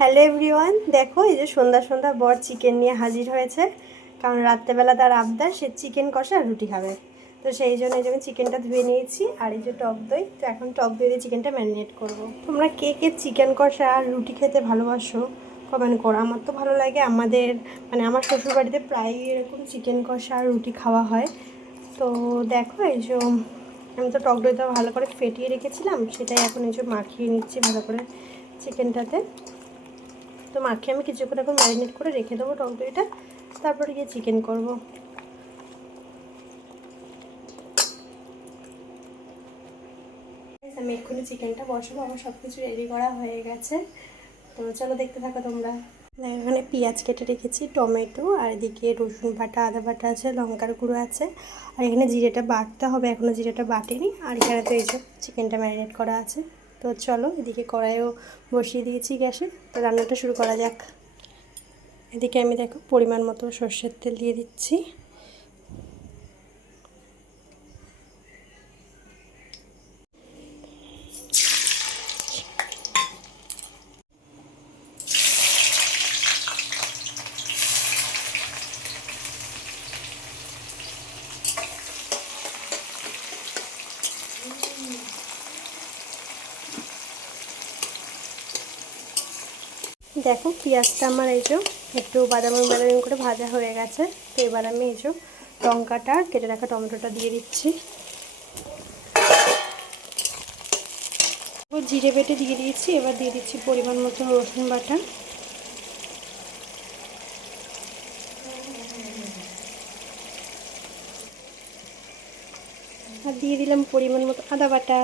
Hello everyone, দেখো এই যে সন্ধ্যা সন্ধ্যা বর চিকেন নিয়ে হাজির হয়েছে। কারণ রাত্রেবেলা তার আবদার, সে চিকেন কষা আর রুটি খাবে। তো সেই জন্য এই জন্য চিকেনটা ধুয়ে নিয়েছি। আর এই যে টক দই, তো এখন টক দই দিয়ে চিকেনটা ম্যারিনেট করব। তোমরা কে কে চিকেন কষা আর রুটি খেতে ভালোবাসো কমেন্ট করো। আমার তো ভালো লাগে, আমাদের মানে আমার শ্বশুরবাড়িতে প্রায়ই এরকম চিকেন কষা আর রুটি খাওয়া হয়। তো দেখো এই যে আমি তো টক দইটা ভালো করে ফেটিয়ে রেখেছিলাম, সেটাই এখন এই যে মাখিয়ে নিচ্ছি ভালো করে চিকেনটাতে। তো মাখিয়ে আমি কিছুক্ষণ এখন ম্যারিনেট করে রেখে দেবো টক দইটা, তারপরে গিয়ে চিকেন করব। আমি এক্ষুনি চিকেনটা বসাবো, আমার সব কিছু রেডি করা হয়ে গেছে। তো চলো দেখতে থাকো তোমরা। এখানে পেঁয়াজ কেটে রেখেছি, টমেটো, আর এদিকে রসুন বাটা, আদা বাটা আছে, লঙ্কার গুঁড়ো আছে, আর এখানে জিরেটা বাটতে হবে, এখনও জিরেটা বাটেনি। আর এখানে তো এইসব চিকেনটা ম্যারিনেট করা আছে। তো চলো এদিকে কড়াইও বসিয়ে দিয়েছি গ্যাসে, তো রান্নাটা শুরু করা যাক। এদিকে আমি দেখো পরিমাণ মতো সর্ষের তেল দিয়ে দিচ্ছি। দেখো পেঁয়াজটা আমার এই যে একটু বাদামি বাদামি করে ভাজা হয়ে গেছে। তো এবার আমি এই যে লঙ্কাটা কেটে রাখা টমেটোটা দিয়ে দিচ্ছি। জিরে বেটে দিয়ে দিয়েছি, এবার দিয়ে দিচ্ছি পরিমাণ মতো রসুন বাটা। আর দিয়ে দিলাম পরিমাণ মতো আদা বাটা।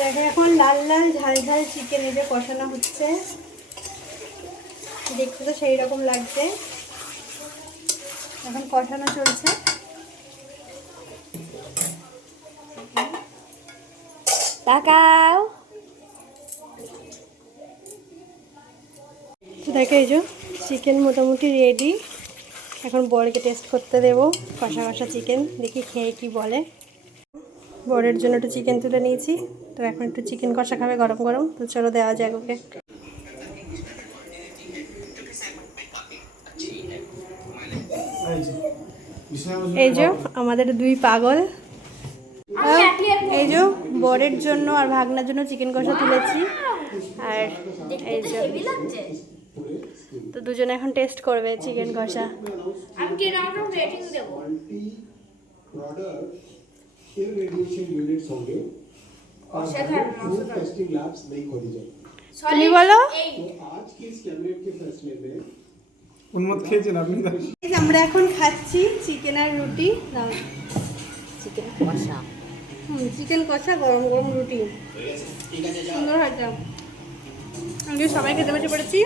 দেখো এখন লাল লাল ঝাল ঝাল চিকেন এই যে কষানো হচ্ছে, দেখতে তো সেই রকম লাগছে। এখন কষানো চলছে। তাকাও। তো দেখো এই যে চিকেন মোটামুটি রেডি। এখন বরকে টেস্ট করতে দেবো কষা কষা চিকেন, দেখি খেয়ে কি বলে। বরের জন্য একটু চিকেন তুলে নিয়েছি, তো এখন একটু চিকেন কষা খাবে গরম গরম। তো চলো দেওয়া যাক ওকে। এই যে আমাদের দুই পাগল, এই যে বরের জন্য আর ভাগনার জন্য চিকেন কষা তুলেছি। আর এই যে তো দুজনে এখন টেস্ট করবে চিকেন কষা। আমি কি রকম রেটিং দেব? তুমি বলো। উন্মত খেয়েছেন আপনি? আমরা এখন খাচ্ছি চিকেন আর রুটি। চিকেন কষা। চিকেন কষা গরম গরম রুটি, সুন্দর হয়েছে। আমি সবাই খেতে বসে পড়েছি।